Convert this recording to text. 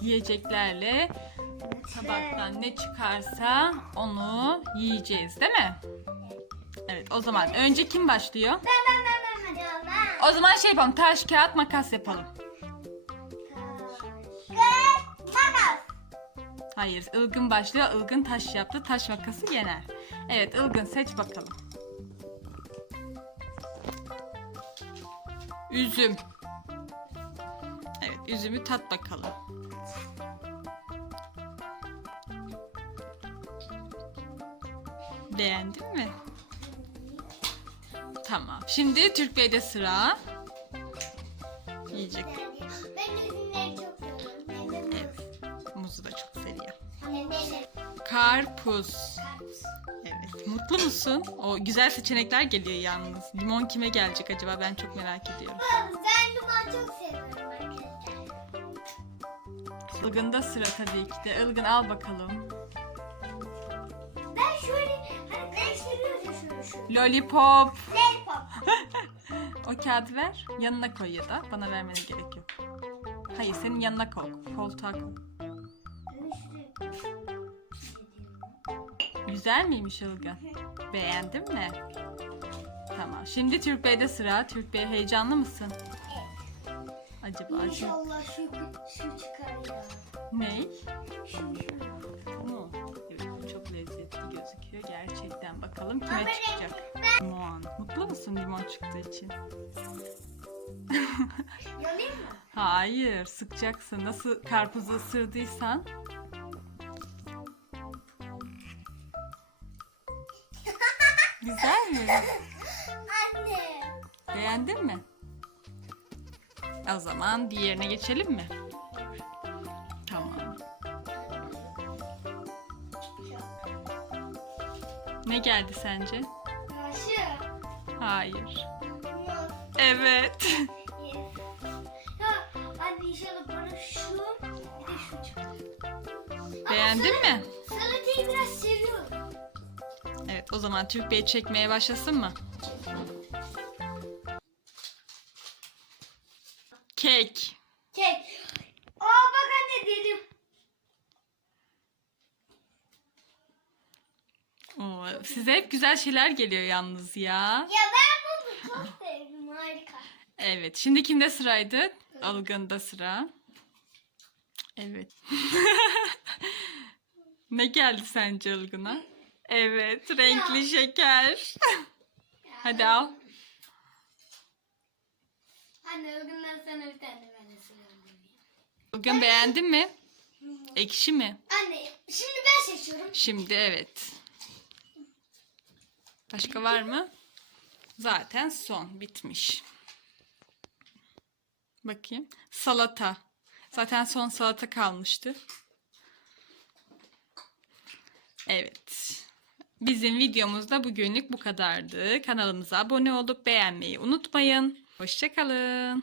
yiyeceklerle tabaktan ne çıkarsa onu yiyeceğiz değil mi? Evet o zaman önce kim başlıyor? Ben ben ben ben ben. Ben. O zaman şey yapalım taş kağıt makas yapalım. Kız, makas. Hayır ılgın başlıyor ılgın taş yaptı taş makası yener. Evet ılgın seç bakalım. Üzüm. Üzümü tat bakalım. Beğendin mi? Tamam. Şimdi Türk Bey'de sıra. Yiyecek. Ben üzümleri çok seviyorum. Ben de Evet. Muzu da çok seviyor. Karpuz. Evet. Mutlu musun? O güzel seçenekler geliyor yalnız. Limon kime gelecek acaba? Ben çok merak ediyorum. Ben duman çok seviyorum. Ilgın'da sıra tabii ki de. Ilgın al bakalım. Ben şöyle hani değiştiriyoruz ya şunu şu. Lollipop. Lollipop. O kağıdı ver. Yanına koy ya da. Bana vermene gerek yok. Hayır senin yanına koy. Koltuğa koy. Güzel miymiş Ilgın? Beğendin mi? Tamam. Şimdi Türk Bey'de sıra. Türk Bey heyecanlı mısın? Acaba. İnşallah şu, şu çıkar ya. Ney? Şu şu. Bu. Evet bu çok lezzetli gözüküyor. Gerçekten bakalım kime Ama çıkacak. Limon. Mutlu musun limon çıktığı için? Yalayım mı? Hayır sıkacaksın. Nasıl karpuzu ısırdıysan. Güzel mi? Anne. Beğendin mi? O zaman diğerine geçelim mi? Tamam. Ne geldi sence? Yaşı. Hayır. Muz. Evet. Yes. Ya anne inşallah bana şu bir de şu çıkar. Ama Beğendin mi? Salatayı biraz seviyorum. Evet o zaman Türk Bey çekmeye başlasın mı? Kek. Kek. Aa bak anne dedim. Oo, size hep güzel şeyler geliyor yalnız ya. Ya ben bunu çok sevdim harika. Evet şimdi kimde sıraydı? Algın'da sıra. Evet. ne geldi sence Algın'a? Evet renkli şeker. Hadi al. Anne o günden sana bir tane ben de seviyorum. Algın beğendin mi? Ekşi mi? Anne şimdi ben seçiyorum. Şimdi evet. Başka var mı? Zaten son bitmiş. Bakayım. Salata. Zaten son salata kalmıştı. Evet. Bizim videomuzda bugünlük bu kadardı. Kanalımıza abone olup beğenmeyi unutmayın. Hoşçakalın.